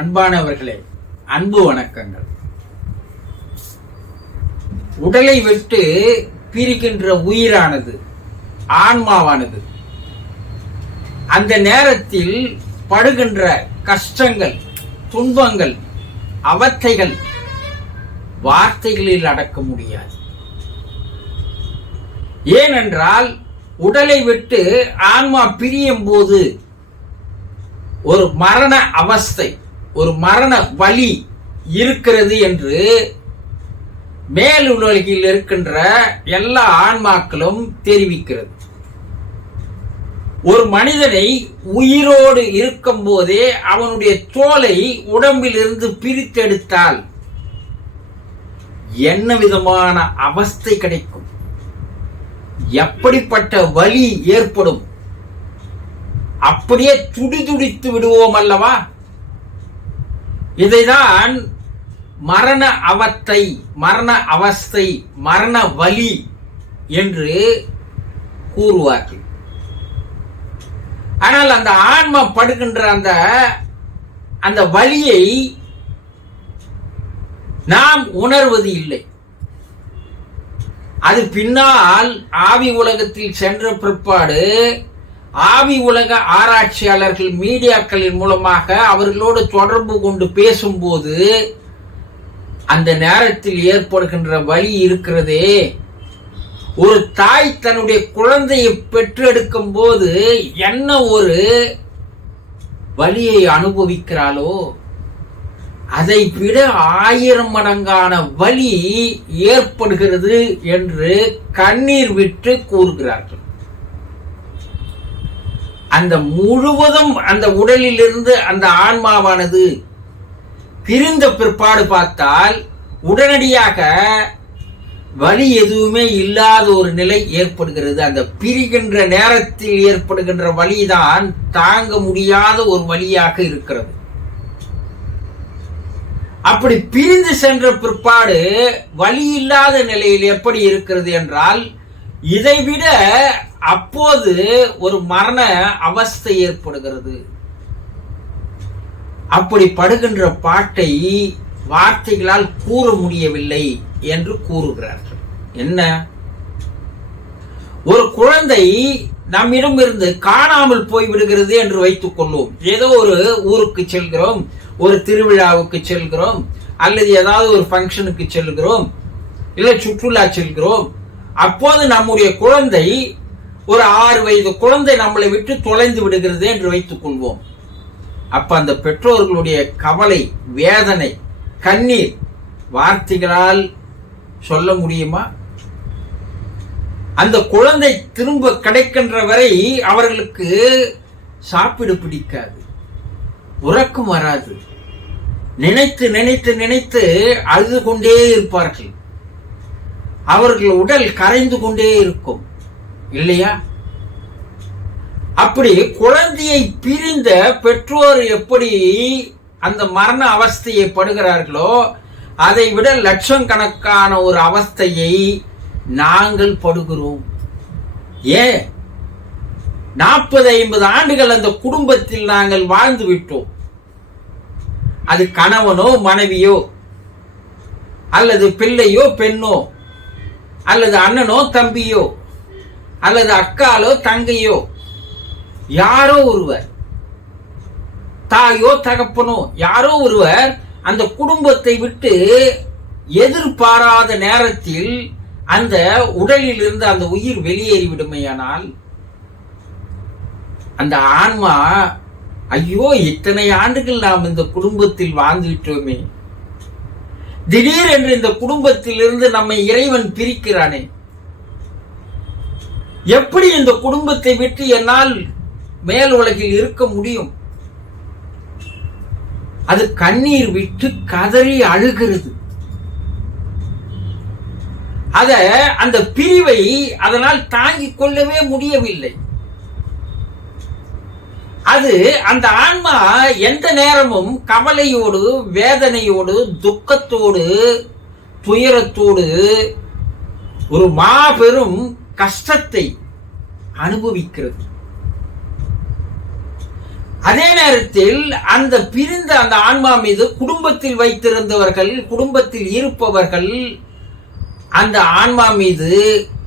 அன்பானவர்களே அன்பு வணக்கங்கள். உடலை விட்டு பிரிக்கின்ற உயிரானது ஆன்மாவானது. அந்த நேரத்தில் படுகின்ற கஷ்டங்கள் துன்பங்கள் அவத்தைகள் வார்த்தைகளில் அடக்க முடியாது. ஏனென்றால் உடலை விட்டு ஆன்மா பிரியும் போது ஒரு மரண அவஸ்தை ஒரு மரண வலி இருக்கிறது என்று மேல் உலகில் இருக்கின்ற எல்லா ஆன்மாக்களும் தெரிவிக்கிறது. ஒரு மனிதனை உயிரோடு இருக்கும் போதே அவனுடைய தோலை உடம்பில் இருந்து பிரித்தெடுத்தால் என்ன விதமான அவஸ்தை கிடைக்கும்? எப்படிப்பட்ட வலி ஏற்படும்? அப்படியே துடிதுடித்து விடுவோம் அல்லவா? இதைதான் மரண அவத்தை மரண அவஸ்தை மரண வலி என்று கூறுவார்கள். ஆனால் அந்த ஆன்மா படுகின்ற அந்த அந்த வலியை நாம் உணர்வது இல்லை. அது பின்னால் ஆவி உலகத்தில் சென்ற பிற்பாடு ஆவி உலக ஆராய்ச்சியாளர்கள் மீடியாக்களின் மூலமாக அவர்களோடு தொடர்பு கொண்டு பேசும்போது அந்த நேரத்தில் ஏற்படுகின்ற வழி இருக்கிறதே. ஒரு தாய் தன்னுடைய குழந்தையை பெற்றெடுக்கும் போது என்ன ஒரு வழியை அனுபவிக்கிறாளோ அதை விட ஆயிரம் மடங்கான வழி ஏற்படுகிறது என்று கண்ணீர் விட்டு கூறுகிறார்கள். அந்த முழுவதும் அந்த உடலிலிருந்து அந்த ஆன்மாவானது பிரிந்த பிற்பாடு பார்த்தால் உடனடியாக வலி எதுவுமே இல்லாத ஒரு நிலை ஏற்படுகிறது. அந்த பிரிகின்ற நேரத்தில் ஏற்படுகின்ற வலிதான் தாங்க முடியாத ஒரு வழியாக இருக்கிறது. அப்படி பிரிந்து சென்ற பிற்பாடு வழி இல்லாத நிலையில் எப்படி இருக்கிறது என்றால் இதைவிட அப்போது ஒரு மரண அவஸ்தை ஏற்படுகிறது. அப்படி படுகின்ற பாட்டை வார்த்தைகளால் கூற முடியவில்லை என்று கூறுகிறார்கள். என்ன? ஒரு குழந்தை நம்மிடம் இருந்து காணாமல் போய்விடுகிறது என்று வைத்துக் கொள்வோம். ஏதோ ஒரு ஊருக்கு செல்கிறோம் ஒரு திருவிழாவுக்கு செல்கிறோம் அல்லது ஏதாவது ஒரு ஃபங்க்ஷனுக்கு செல்கிறோம் இல்லை சுற்றுலா செல்கிறோம் அப்போது நம்முடைய குழந்தை ஒரு ஆறு வயது குழந்தை நம்மளை விட்டு தொலைந்து விடுகிறது என்று வைத்துக் கொள்வோம். அப்ப அந்த பெற்றோர்களுடைய கவலை வேதனை கண்ணீர் வார்த்தைகளால் சொல்ல முடியுமா? அந்த குழந்தை திரும்ப கிடைக்கின்ற வரை அவர்களுக்கு சாப்பிட பிடிக்காது. உறக்கம் வராது. நினைத்து நினைத்து நினைத்து அழுது கொண்டே இருப்பார்கள். அவர்கள் உடல் கரைந்து கொண்டே இருக்கும். இல்லையா? அப்படி குழந்தையை பிரிந்த பெற்றோர் எப்படி அந்த மரண அவஸ்தையை படுகிறார்களோ அதை விட லட்சம் கணக்கான ஒரு அவஸ்தையை நாங்கள் படுகிறோம். ஏன் நாற்பது ஐம்பது ஆண்டுகள் அந்த குடும்பத்தில் நாங்கள் வாழ்ந்து விட்டோம். அது கணவனோ மனைவியோ அல்லது பிள்ளையோ பெண்ணோ அல்லது அண்ணனோ தம்பியோ அல்லது அக்காலோ தங்கையோ யாரோ ஒருவர் தாயோ தகப்பனோ யாரோ ஒருவர் அந்த குடும்பத்தை விட்டு எதிர்பாராத நேரத்தில் அந்த உடலில் இருந்து அந்த உயிர் வெளியேறிவிடுமையானால் அந்த ஆன்மா ஐயோ இத்தனை ஆண்டுகள் நாம் இந்த குடும்பத்தில் வாழ்ந்துவிட்டோமே. திடீர் என்று இந்த குடும்பத்தில் இருந்து நம்மை இறைவன் பிரிக்கிறானே. எப்படி இந்த குடும்பத்தை விட்டு என்னால் மேல் உலகில் இருக்க முடியும்? அது கண்ணீர் விட்டு கதறி அழுகிறது. அத அந்த பிரிவை அதனால் தாங்கிக் கொள்ளவே முடியவில்லை. அது அந்த ஆன்மா எந்த நேரமும் கவலையோடு வேதனையோடு துக்கத்தோடு துயரத்தோடு ஒரு மாபெரும் கஷ்டத்தை அனுபவிக்கிறது. அதே நேரத்தில் அந்த பிரிந்த அந்த ஆன்மா மீது குடும்பத்தில் வைத்திருந்தவர்கள் குடும்பத்தில் இருப்பவர்கள் அந்த ஆன்மா மீது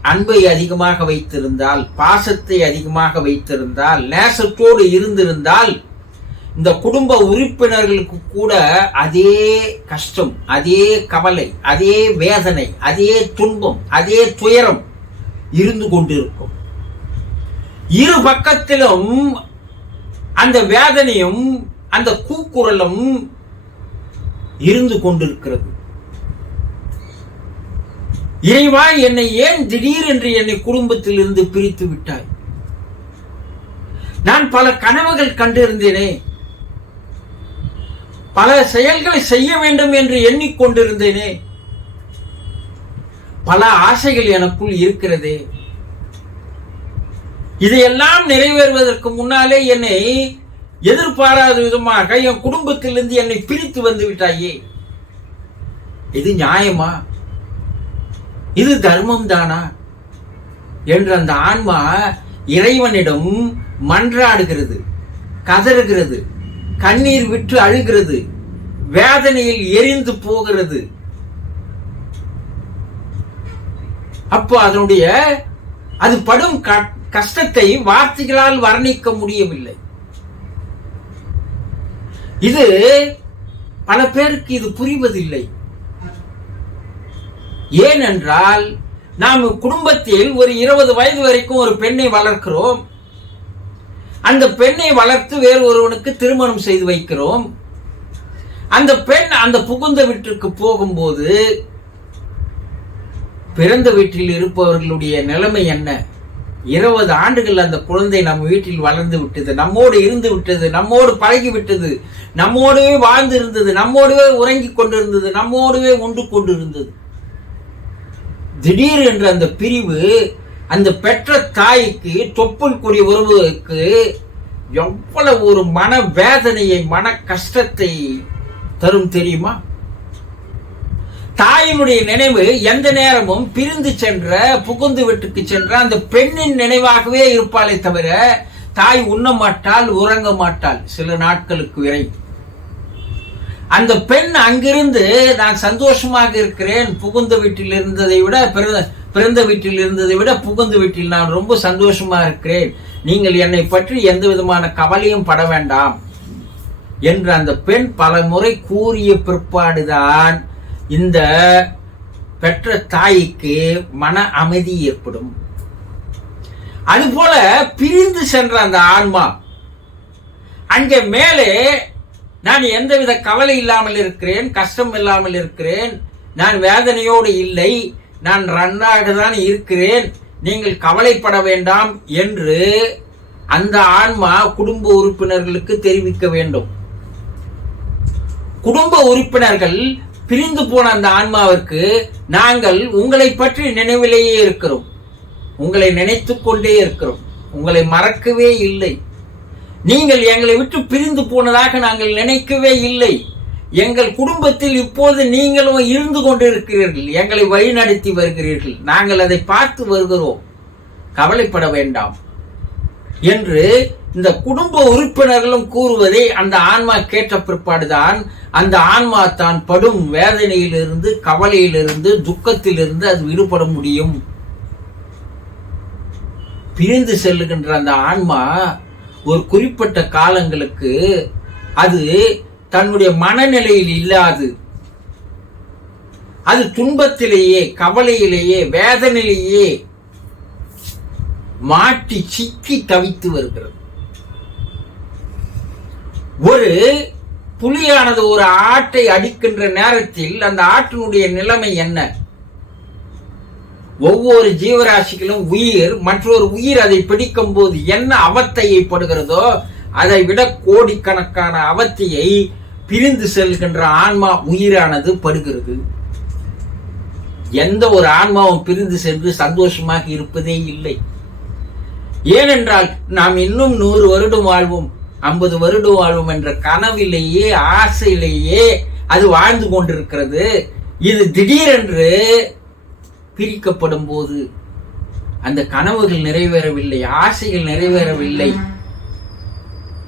அன்பை அதிகமாக வைத்திருந்தால் பாசத்தை அதிகமாக வைத்திருந்தால் நேசத்தோடு இருந்திருந்தால் இந்த குடும்ப உறுப்பினர்களுக்கு கூட அதே கஷ்டம் அதே கவலை அதே வேதனை அதே துன்பம் அதே துயரம் இருந்து கொண்டிருக்கும். இரு பக்கத்திலும் அந்த வேதனையும் அந்த கூக்குரலும் இருந்து கொண்டிருக்கிறது. இறைவா என்னை ஏன் திடீரென்று என்னை குடும்பத்தில் இருந்து பிரித்து விட்டாய்? நான் பல கனவுகள் கண்டிருந்தேனே. பல செயல்களை செய்ய வேண்டும் என்று எண்ணிக்கொண்டிருந்தேனே. பல ஆசைகள் எனக்குள் இருக்கிறதே. இதையெல்லாம் நிறைவேறுவதற்கு முன்னாலே என்னை எதிர்பாராத விதமாக என் குடும்பத்திலிருந்து என்னை பிரித்து வந்து விட்டாயே. இது நியாயமா? இது தர்மம் தானா என்று அந்த ஆன்மா இறைவனிடம் மன்றாடுகிறது கதறுகிறது கண்ணீர் விட்டு அழுகிறது வேதனையில் எரிந்து போகிறது. அப்போ அதனுடைய அது படும் க- கஷ்டத்தை வார்த்தைகளால் வர்ணிக்க முடியவில்லை. இது பல பேருக்கு இது புரிவதில்லை. ஏனென்றால் நாம் குடும்பத்தில் ஒரு இருபது வயது வரைக்கும் ஒரு பெண்ணை வளர்க்கிறோம். அந்த பெண்ணை வளர்த்து வேறு ஒருவனுக்கு திருமணம் செய்து வைக்கிறோம். அந்த பெண் அந்த புகுந்த வீட்டிற்கு போகும்போது பிறந்த வீட்டில் இருப்பவர்களுடைய நிலைமை என்ன? இருபது ஆண்டுகள் அந்த குழந்தை நம்ம வீட்டில் வளர்ந்து விட்டது நம்மோடு இருந்து விட்டது நம்மோடு பழகி விட்டது நம்மோடவே வாழ்ந்து இருந்தது நம்மோடவே உறங்கி கொண்டிருந்தது நம்மோடவே உண்டு கொண்டிருந்தது. திடீர் என்ற அந்த பிரிவு அந்த பெற்ற தாய்க்கு தொப்புள் கொடி உறவுக்கு எவ்வளவு ஒரு மன வேதனையை மன கஷ்டத்தை தரும் தெரியுமா? தாயினுடைய நினைவு எந்த நேரமும் பிரிந்து சென்ற புகுந்து வீட்டுக்கு சென்ற அந்த பெண்ணின் நினைவாகவே இருப்பாளே தவிர தாய் உண்ண மாட்டாள் உறங்க மாட்டாள் சில நாட்களுக்கு விரை அந்த பெண் அங்கிருந்து நான் சந்தோஷமாக இருக்கிறேன் புகுந்த வீட்டில் இருந்ததை விட பிறந்த பிறந்த வீட்டில் இருந்ததை விட புகுந்த வீட்டில் நான் ரொம்ப சந்தோஷமா இருக்கிறேன். நீங்கள் என்னை பற்றி எந்த விதமான கவலையும் பட வேண்டாம் என்று அந்த பெண் பல முறை கூறிய பிற்பாடுதான் இந்த பெற்ற தாய்க்கு மன அமைதி ஏற்படும். அதுபோல பிரிந்து சென்ற அந்த ஆன்மா அங்கே மேலே நான் எந்தவித கவலை இல்லாமல் இருக்கிறேன் கஷ்டம் இல்லாமல் இருக்கிறேன். நான் வேதனையோடு இல்லை. நான் ரன்னாக தான் இருக்கிறேன். நீங்கள் கவலைப்பட வேண்டாம் என்று அந்த ஆன்மா குடும்ப உறுப்பினர்களுக்கு தெரிவிக்க வேண்டும். குடும்ப உறுப்பினர்கள் பிரிந்து போன அந்த ஆன்மாவிற்கு நாங்கள் உங்களை பற்றி நினைவிலேயே இருக்கிறோம். உங்களை நினைத்து கொண்டே இருக்கிறோம். உங்களை மறக்கவே இல்லை. நீங்கள் எங்களை விட்டு பிரிந்து போனதாக நாங்கள் நினைக்கவே இல்லை. எங்கள் குடும்பத்தில் இப்போது நீங்களும் இருந்து கொண்டிருக்கிறீர்கள். எங்களை வழிநடத்தி வருகிறீர்கள். நாங்கள் அதை பார்த்து வருகிறோம். கவலைப்பட வேண்டாம் என்று இந்த குடும்ப உறுப்பினர்களும் கூறுவதை அந்த ஆன்மா கேட்ட பிற்பாடுதான் அந்த ஆன்மா தான் படும் வேதனையிலிருந்து கவலையிலிருந்து துக்கத்திலிருந்து அது விடுபட முடியும். பிரிந்து செல்லுகின்ற அந்த ஆன்மா ஒரு குறிப்பிட்ட காலங்களுக்கு அது தன்னுடைய மனநிலையில் இல்லாது. அது துன்பத்திலேயே கவலையிலேயே வேதனையிலேயே மாட்டி சிக்கி தவித்து வருகிறது. ஒரு புலியானது ஒரு ஆட்டை அடிக்கின்ற நேரத்தில் அந்த ஆட்டினுடைய நிலைமை என்ன? ஒவ்வொரு ஜீவராசிகளும் உயிர் மற்றொரு உயிர் அதை பிடிக்கும் போது என்ன அவத்தையை படுகிறதோ அதை விட கோடிக்கணக்கான அவத்தையை பிரிந்து செல்கின்ற ஆன்மா உயிரானது படுகிறது. எந்த ஒரு ஆன்மாவும் பிரிந்து சென்று சந்தோஷமாக இருப்பதே இல்லை. ஏனென்றால் நாம் இன்னும் நூறு வருடம் வாழ்வோம் ஐம்பது வருடம் வாழ்வோம் என்ற கனவிலேயே ஆசையிலேயே அது வாழ்ந்து கொண்டிருக்கிறது. இது திடீரென்று பிரிக்கப்படும் போது அந்த கனவுகள் நிறைவேறவில்லை ஆசைகள் நிறைவேறவில்லை.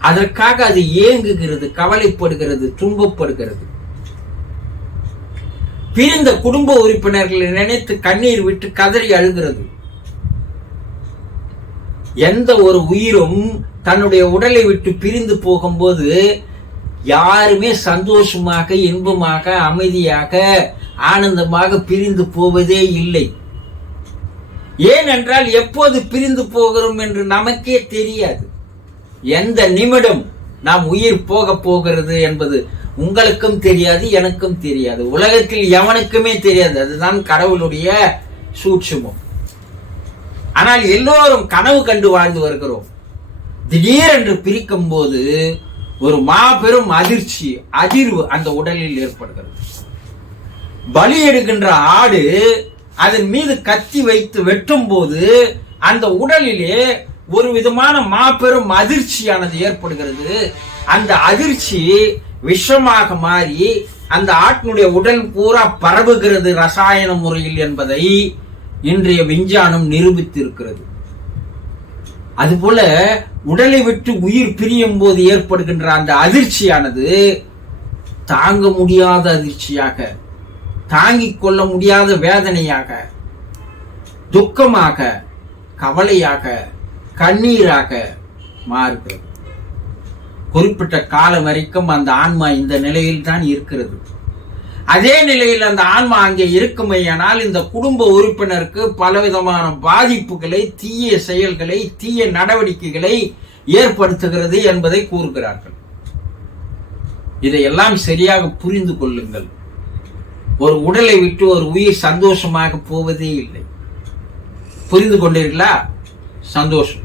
அதற்காக அது ஏங்குகிறது கவலைப்படுகிறது துன்பப்படுகிறது. பிரிந்த குடும்ப உறுப்பினர்களை நினைத்து கண்ணீர் விட்டு கதறி அழுகிறது. எந்த ஒரு உயிரும் தன்னுடைய உடலை விட்டு பிரிந்து போகும்போது யாருமே சந்தோஷமாக இன்பமாக அமைதியாக ஆனந்தமாக பிரிந்து போவதே இல்லை. ஏனென்றால் எப்போது பிரிந்து போகிறோம் என்று நமக்கே தெரியாது. எந்த நிமிடம் நாம் உயிர் போக போகிறது என்பது உங்களுக்கும் தெரியாது எனக்கும் தெரியாது. உலகத்தில் எவனுக்குமே தெரியாது. அதுதான் கடவுளுடைய சூட்சுமம். ஆனால் எல்லோரும் கனவு கண்டு வாழ்ந்து வருகிறோம். திடீரென்று பிரிக்கும் போது ஒரு மாபெரும் அதிர்ச்சி அதிர்வு அந்த உடலில் ஏற்படுகிறது. பலி எடுக்கின்ற ஆடு அதன் மீது கத்தி வைத்து வெட்டும் போது அந்த உடலிலே ஒரு விதமான மாபெரும் அதிர்ச்சியானது ஏற்படுகிறது. அந்த அதிர்ச்சி விஷமாக மாறி அந்த ஆட்டினுடைய உடல் பூரா பரவுகிறது ரசாயன முறையில் என்பதை இன்றைய விஞ்ஞானம் நிரூபித்திருக்கிறது. அதுபோல உடலை விட்டு உயிர் பிரியும் போது ஏற்படுகின்ற அந்த அதிர்ச்சியானது தாங்க முடியாத அதிர்ச்சியாக தாங்கிக் கொள்ள முடியாத வேதனையாக துக்கமாக கவலையாக கண்ணீராக மாறுகிறது. குறிப்பிட்ட காலம் வரைக்கும் அந்த ஆன்மா இந்த நிலையில் தான் இருக்கிறது. அதே நிலையில் அந்த ஆன்மா அங்கே இருக்குமையானால் இந்த குடும்ப உறுப்பினருக்கு பலவிதமான பாதிப்புகளை தீய செயல்களை தீய நடவடிக்கைகளை ஏற்படுத்துகிறது என்பதை கூறுகிறார்கள். இதையெல்லாம் சரியாக புரிந்து கொள்ளுங்கள். ஒரு உடலை விட்டு ஒரு உயிர் சந்தோஷமாக போவதே இல்லை. புரிந்து கொண்டீர்களா? சந்தோஷம்.